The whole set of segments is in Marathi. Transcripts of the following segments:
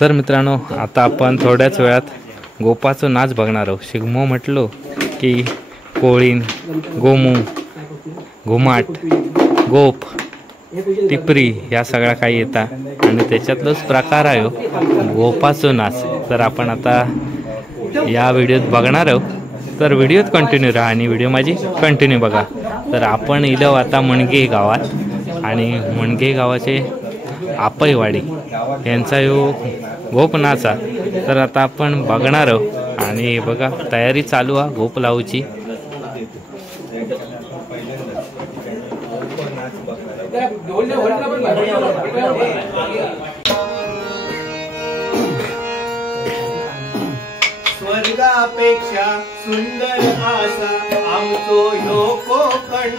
तर मित्रांनो, आता आपण थोड्याच वेळात गोपाचा नाच बघणार आहोत। शिगमो म्हटलो की कोळीन, गोमू, घुमाट, गोप, टिपरी या सगळ्या काही येतात आणि त्याच्यातलाच प्रकार आहे गोपाचा नाच। तर आपण आता या व्हिडिओत बघणार आहोत। तर व्हिडिओत कंटिन्यू राहा आणि व्हिडिओ माझी कंटिन्यू बघा। तर आपण इलो आता मणगे गावात आणि मणगे गावाचे आपईवाडी यांचा यो गोप नाचा। तर आता आपण बघणार आहोत आणि बघा तयारी चालू आहे गोप लावूची। स्वर्गापेक्षा सुंदर आसा आमचो ह्यो कोकण।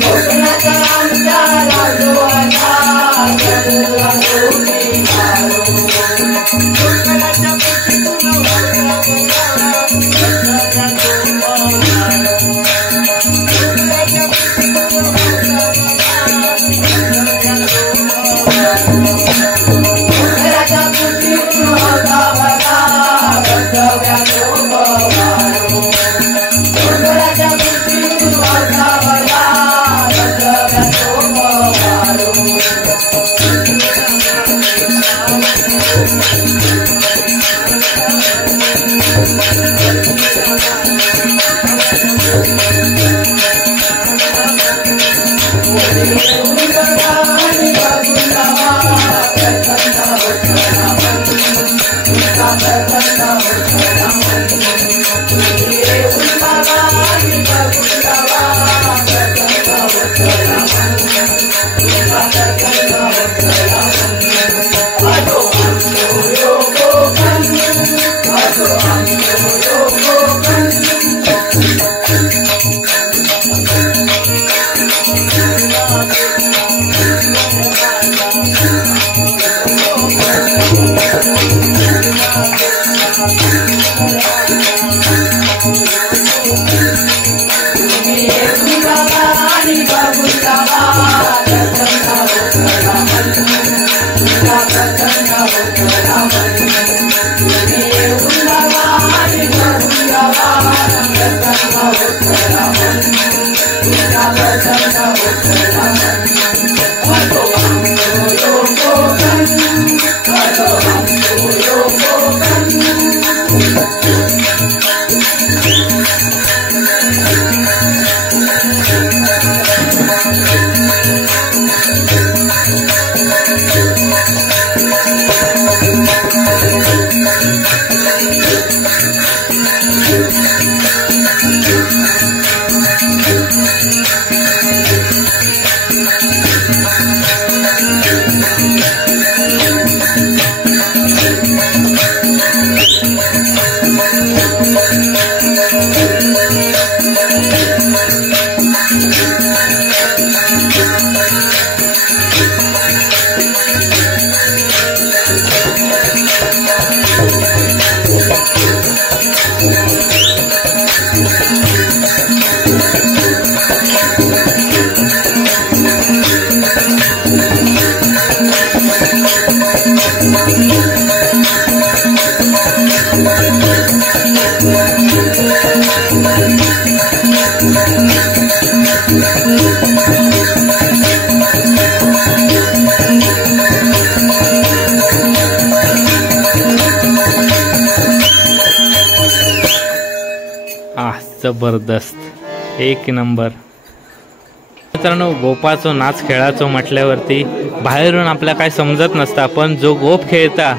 कोकणाचा आमचा राजो जबरदस्त एक नंबर. मित्रांनो गोपाचो नाच खेळाचो म्हटल्यावरती बाहेरून आपल्या काय समजत नसता, पण जो गोप खेळता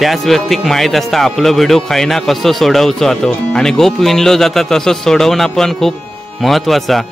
त्याच व्यक्तीक माहीत असता आपलो व्हिडिओ खायना कसो सोडवचो आतो, आणि गोप विणलो जाता तसोच सोडवणं पण खूप महत्वाचा.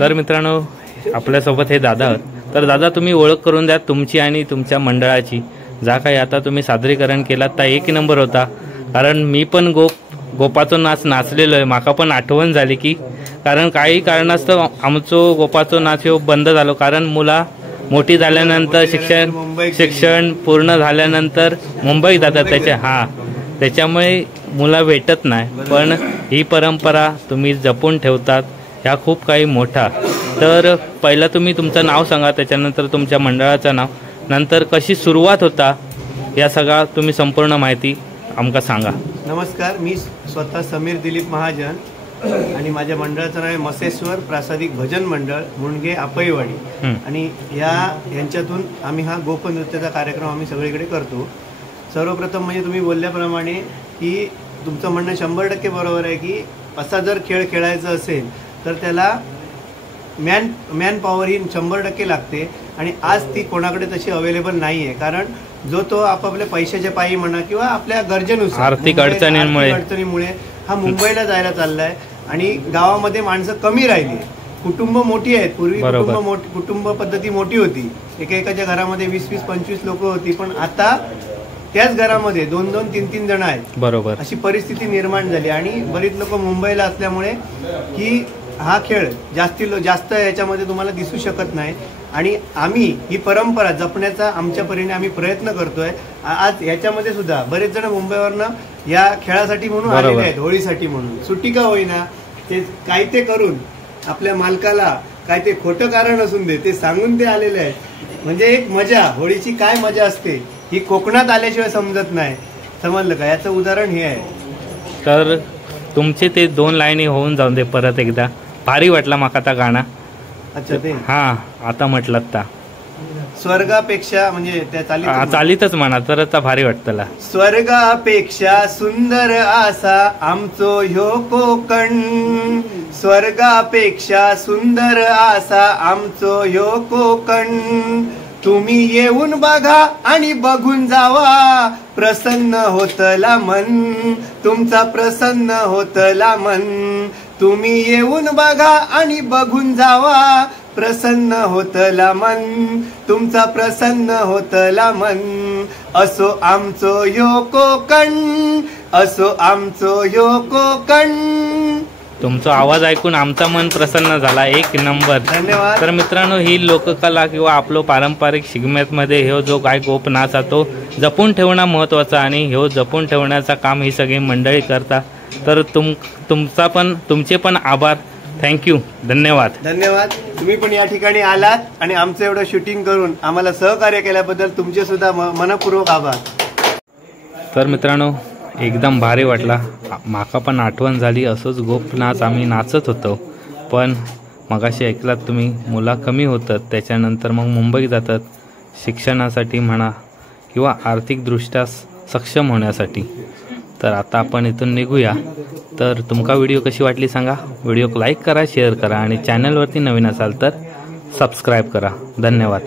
तर मित्रांनो आपल्यासोबत हे दादा आहेत. तर दादा तुम्ही ओळख करून द्या तुमची आणि तुमच्या मंडळाची. जा काही आता तुम्ही सादरीकरण केलात तर एक नंबर होता. कारण मी पण गोपाचो नाच नाचलेलो आहे. माका पण आठवण झाली की कारण काही कारणास्तव आमचो गोपाचो नाच ह्यो बंद झालो. कारण मुला मोठी झाल्यानंतर शिक्षण पूर्ण झाल्यानंतर मुंबईत जातात त्याच्यामुळे मुला भेटत नाही. पण ही परंपरा तुम्ही जपून ठेवतात ह्या खूप काही मोठा. तर पहिला तुम्ही तुमचं नाव सांगा, त्याच्यानंतर तुमच्या मंडळाचं नाव, नंतर कशी सुरुवात होता या सगळा तुम्ही संपूर्ण माहिती आमका सांगा. नमस्कार, मी स्वतः समीर दिलीप महाजन आणि माझ्या मंडळाचं नाव आहे मसेश्वर प्रासादिक भजन मंडळ मुणगे आपईवाडी. आणि यांच्यातून आम्ही हा गोपनृत्याचा कार्यक्रम आम्ही सगळीकडे करतो. सर्वप्रथम म्हणजे तुम्ही बोलल्याप्रमाणे की तुमचं म्हणणं 100% बरोबर आहे की असा जर खेळ खेळायचा असेल तर त्याला मॅन पॉवर ही 100% लागते. आणि आज ती कोणाकडे तशी अवेलेबल नाही आहे. कारण जो तो आपापल्या पैशाच्या पायी म्हणा किंवा आपल्या गरजेनुसार आर्थिक अडचणींमुळे हा मुंबईला जायला चाललाय. आणि गावामध्ये माणसं कमी राहिली, कुटुंब मोठी आहेत. पूर्वी कुटुंब पद्धती मोठी होती, एकेकाच्या घरामध्ये 20-25 लोक होती. पण आता त्याच घरामध्ये 2-2, 3-3 जण आहेत. बरोबर, अशी परिस्थिती निर्माण झाली. आणि बरीच लोक मुंबईला असल्यामुळे की हा खेळ जास्त याच्यामध्ये तुम्हाला दिसू शकत नाही. आणि आम्ही ही परंपरा जपण्याचा आमच्या परीने आम्ही प्रयत्न करतोय. आज याच्यामध्ये सुद्धा बरेच जण मुंबईवरनं या खेळासाठी म्हणून आलेले आहेत, होळीसाठी म्हणून. सुट्टी का होईना ते काय ते करून आपल्या मालकाला काय ते खोटं कारण असून दे ते सांगून ते आलेले आहेत. म्हणजे एक मजा, होळीची काय मजा असते ही कोकणात आल्याशिवाय समजत नाही. समजलं का? याचं उदाहरण हे आहे. तर तुमचे ते 2 लाईनी होऊन जाऊन दे परत एकदा. भारी वाटला माका ता गाणं. अच्छा ते हा आता म्हटलं ता स्वर्गापेक्षा म्हणजे त्या चालीतच म्हणा तर आता भारी वाटतला. स्वर्गापेक्षा सुंदर आसा आमचो ह्यो कोकण, स्वर्गापेक्षा सुंदर आसा आमचो ह्यो कोकण. तुम्ही येऊन बघा आणि बघून जावा, प्रसन्न होतला मन, तुमचा प्रसन्न होतला मन. तुम्ही येऊन बघा आणि बघून जावा, प्रसन्न होतला मन, तुमचा प्रसन्न होतला मन. असो आमचो ह्यो कोकण, असो आमचो ह्यो कोकण. तुमचा आवाज ऐकून आमचा मन प्रसन्न झाला. 1 नंबर. धन्यवाद. तर मित्रांनो, ही लोककला किंवा आपलो पारंपरिक शिगम्यामध्ये ह्यो जो काय गोप नाच तो जपून ठेवणं महत्त्वाचं आणि ह्यो जपून ठेवण्याचं काम ही सगळी मंडळी करतात. तर तुमचे पण आभार. थँक्यू. धन्यवाद. धन्यवाद. तुम्ही पण या ठिकाणी आलात आणि आमचं एवढं शूटिंग करून आम्हाला सहकार्य केल्याबद्दल तुमचे सुद्धा मनपूर्वक आभार. तर मित्रांनो, एकदम भारी वाटला. माका पण आठवण झाली असंच गोप नाच आम्ही नाचत होतो. पण मगाशी ऐकलात तुम्ही, मुला कमी होतात त्याच्यानंतर मग मुंबईत जातात शिक्षणासाठी म्हणा किंवा आर्थिकदृष्ट्या सक्षम होण्यासाठी. तर आता आपण इथून निघूया. तर तुमका व्हिडिओ कशी वाटली सांगा. व्हिडिओ लाईक करा, शेअर करा आणि चॅनलवरती नवीन असाल तर सबस्क्राईब करा. धन्यवाद.